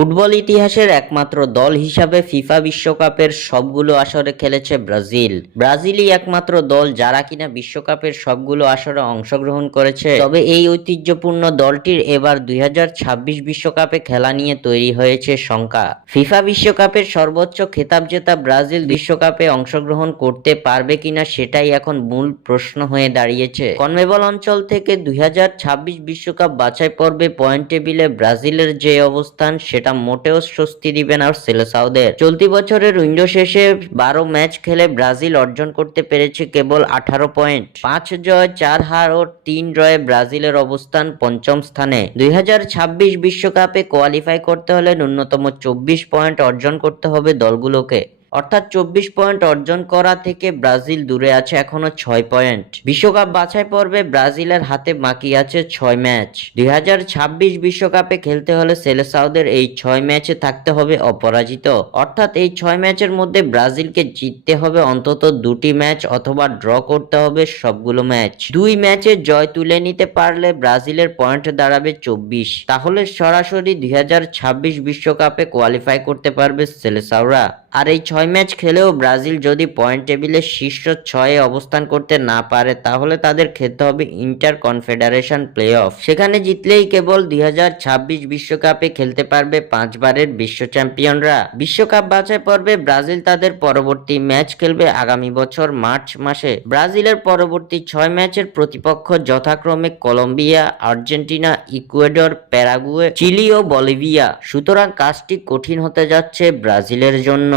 Football ইতিহাসের একমাত্র দল হিসাবে ফিফা বিশ্বকাপের সবগুলো আসরে খেলেছে ব্রাজিল। ব্রাজিলই একমাত্র দল যারা কিনা বিশ্বকাপের সবগুলো আসরে অংশগ্রহণ করেছে। তবে এই ঐতিহ্যপূর্ণ দলটির এবার 2026 বিশ্বকাপে খেলা নিয়ে তৈরি হয়েছে শঙ্কা। ফিফা বিশ্বকাপের সর্বোচ্চ খেতাব জেতা ব্রাজিল বিশ্বকাপে অংশগ্রহণ করতে পারবে কিনা সেটাই এখন মূল প্রশ্ন হয়ে দাঁড়িয়েছে। কনমেবল অঞ্চল থেকে 2026 বিশ্বকাপ বাছাই পর্বে পয়েন্ট টেবিলে ব্রাজিলের যে অবস্থান সেটা মোটেও স্বস্তি দিবে না সেলেসাওদের। চলতি বছরের উইন্ডো শেষে 12 ম্যাচ খেলে ব্রাজিল অর্জন করতে পেরেছে কেবল 18 পয়েন্ট। 5 জয় 4 হার ও 3 ড্রয়ে ব্রাজিলের অবস্থান পঞ্চম স্থানে। 2026 বিশ্বকাপে কোয়ালিফাই করতে হলে ন্যূনতম 24 পয়েন্ট অর্জন করতে হবে দলগুলোকে। অর্থাৎ 24 পয়েন্ট অর্জন করা থেকে ব্রাজিল দূরে আছে এখনো 6 পয়েন্ট। বিশ্বকাপ বাছাই পর্বে ব্রাজিলের হাতে বাকি আছে 6 ম্যাচ। 2026 বিশ্বকাপে খেলতে হলে সেলেসাওদের এই 6 ম্যাচে থাকতে হবে অপরাজিত। অর্থাৎ এই 6 ম্যাচের মধ্যে ব্রাজিলকে জিততে হবে অন্তত 2টি ম্যাচ অথবা ড্র করতে হবে সবগুলো ম্যাচ। 2 ম্যাচে জয় তুলে নিতে পারলে ব্রাজিলের পয়েন্ট দাঁড়াবে 24। তাহলে সরাসরি 2026 বিশ্বকাপে কোয়ালিফাই করতে পারবে সেলেসাওরা। আর এই 6 ম্যাচ খেলেও ব্রাজিল যদি পয়েন্ট টেবিলের শীর্ষ 6-এ অবস্থান করতে না পারে তাহলে তাদের খেলতে হবে ইন্টার কনফেডারেশন প্লে অফ। সেখানে জিতলেই কেবল 2026 বিশ্বকাপে খেলতে পারবে 5 বারের বিশ্ব চ্যাম্পিয়নরা। বিশ্বকাপ বাছাই পর্বে ব্রাজিল তাদের পরবর্তী ম্যাচ খেলবে আগামী বছর মার্চ মাসে। ব্রাজিলের পরবর্তী 6 ম্যাচের প্রতিপক্ষ যথাক্রমে Colombia, Argentina, Ecuador, Paraguay, Chile ও বলিভিয়া। সুতরাং কাজটি কঠিন হতে যাচ্ছে ব্রাজিলের জন্য।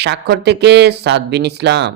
স্বাক্ষর থেকে সাদবিন ইসলাম।